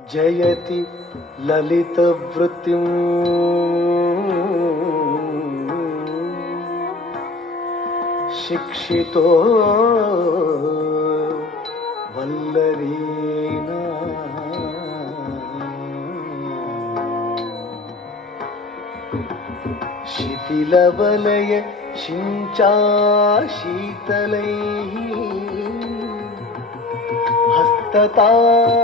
జయతి లలితవృత్తిం శిక్షితో వల్లరీనా శిథిలవలయ శించాశీతలైః హస్తతాళైః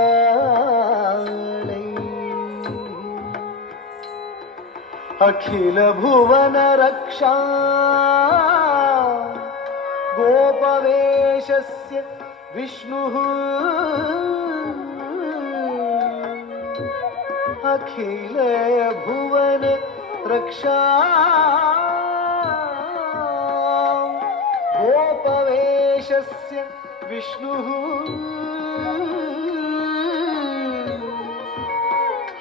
అఖిల భువన రక్షా గోపవేశస్య విష్ణుః అఖిల భువన రక్షా గోపవేశస్య విష్ణుః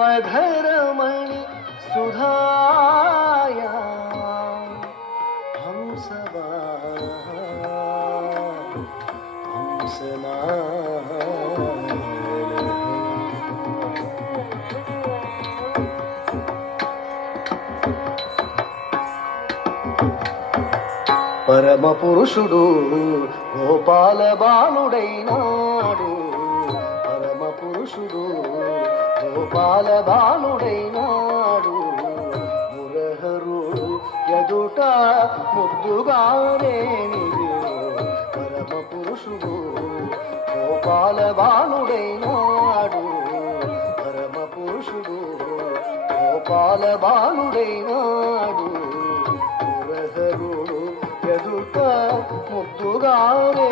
అధరమణి సుధాయా పరమ పురుషుడు గోపాల బాలుడైనాడు. పరమ పురుషుడు గోపాల బాలుడైనాడు. మురహరుడు ఎదుట ముద్దుగానే పరమ పురుషుడు గోపాల బాలుడైనాడు. పరమ పురుషుడు గోపాల బాలుడైనాడు. మురహరుడు ఎదుట ముద్దుగానే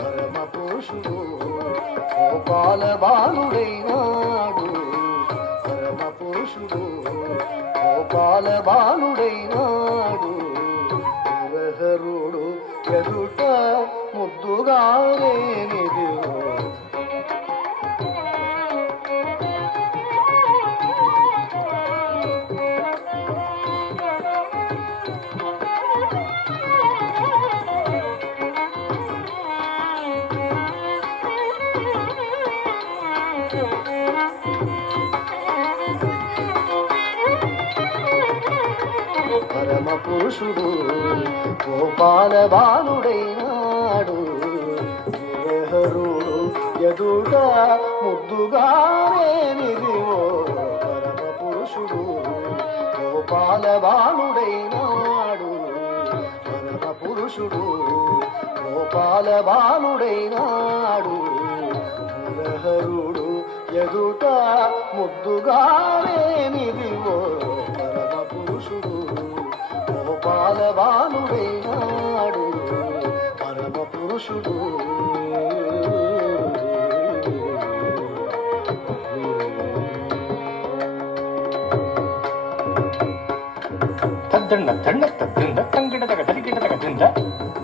పరమ పురుషుడు గోపాల బాలుడైనాడు. పరమ పురుషుడు గోపాల బాలుడైనాడు. మురహరుడు ఎదుట ముద్దుగానే పరమ పురుషుడు గోపాల బాలుడైనాడు. మురహరుడు ఎదుట ముద్దుగానే పరమ పురుషుడు గోపాల బాలుడైనాడు. పరమ పురుషుడు గోపాల బాలుడైనాడు. మురహరుడు ఎదుట ముద్దుగానే పరమ పురుషుడు గోపాల బాలుడైనాడు. పరమ పురుషుడు తద్దండ దండత దింద తంగిడదగ తరిగిడదగ దింద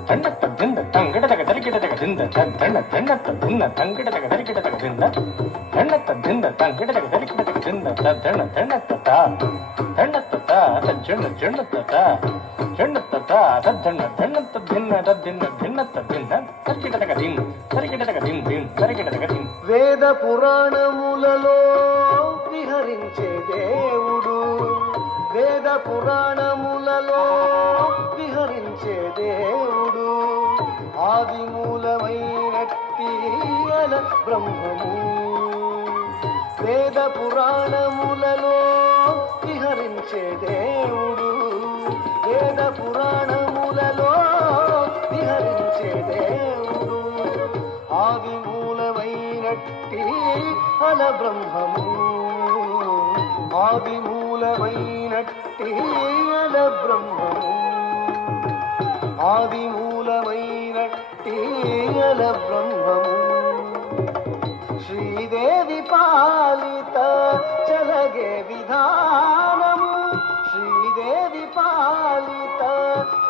దండత దింద తంగిడదగ తరిగిడదగ దింద దండ దండత దింద తంగిడదగ తరిగిడదగ దింద దండత దింద తంగిడదగ తరిగిడదగ దింద దండ దండత దండత తజ్జండ జండత జండత తద్దండ దండత దిన్న తద్దిన్న దిన్నత దింద తరిగిడదగ దిన్ తరిగిడదగ దిన్ దిన్ తరిగిడదగ దిన్. వేద పురాణములలో విహరించే దేవుడు. వేద పురాణములలో విహరించే దేవుడు. ఆది మూలమైనట్టి అల బ్రహ్మము. వేద పురాణములలో విహరించే దేవుడు. వేద పురాణములలో విహరించే దేవుడు. ఆది మూలమైనట్టి అల బ్రహ్మము. ఆది మూలమైనట్టి అల బ్రహ్మము. ఆది మూలమైనట్టి అల బ్రహ్మము. శ్రీదేవి పాలిత చలగే విధానము. శ్రీదేవి పాలిత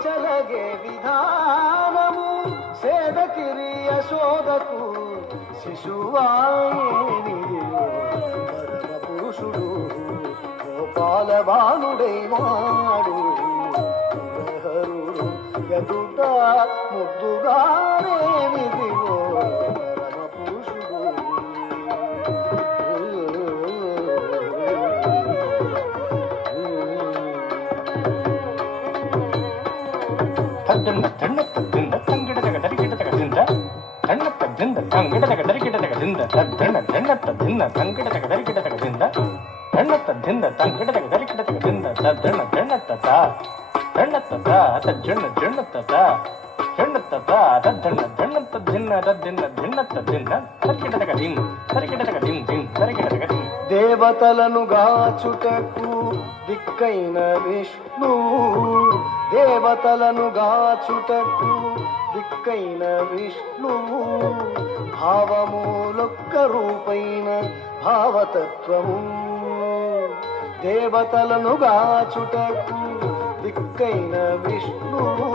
చలగే విధానము. సేదకిరి యశోదకు శిశువాయేని పరమ పురుషుడు గోపాల బాలుడైనాడు. మురహరుడు ఎదుట ముద్దుగానే పరమ పురుషుడు దింద తంగిడతక దరికిటతక దింద తద్దణ జన్నత్త దింద తంగిడతక దరికిటతక దింద జన్నత్త దింద తంగిడతక దరికిటతక దింద తద్దణ జన్నత్త జన్నత్త తజ్జణ జన్నత్త జన్నత్త తద్దణ జన్నత్త దిన్న తద్దిన్న దిన్నత్త దిన్న దరికిటతక దిం దరికిటతక దిం దిం దరికిటతక దిం. దేవతలను గాచుటకు దిక్కైన విష్ణువు, దేవతలను గాచుటకు దిక్కైన విష్ణువు, భావములొక్క రూపైన భావతత్వము. దేవతలను గాచుటకు దిక్కైన విష్ణువు,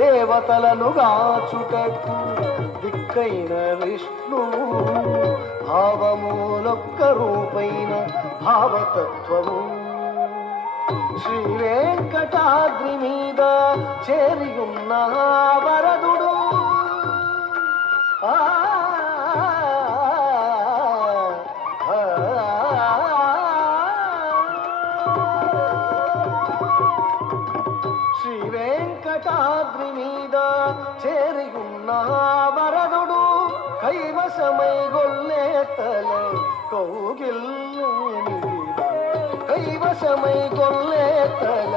దేవతలను గాచుటకు దిక్కైన విష్ణువు, భావములొక్క రూపైన భావతత్వము. శ్రీ వెంకటాద్రి మీద చేరియున్న వరదుడు, శ్రీ వెంకటాద్రి మీద చేరియున్న వరదుడు, కైవసమై గొల్లే తల కౌగిల్లేనిది, కైవసమై గొల్లే తల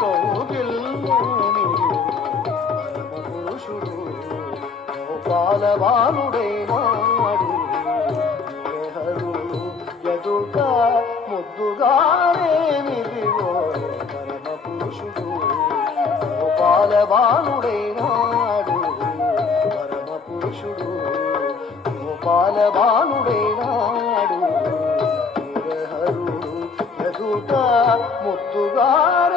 కౌగిల్లేనిది. పరమ పురుషుడు గోపాలవానుడైనాడు, హరుడు ఎదుట ముద్దుగానేనిదివో. పరమ పురుషుడు గోపాలవానుడైనాడు, పరమ పురుషుడు గోపాలవానుడైనాడు, హరుడు ఎదుట ముద్దుగారేనిదివో.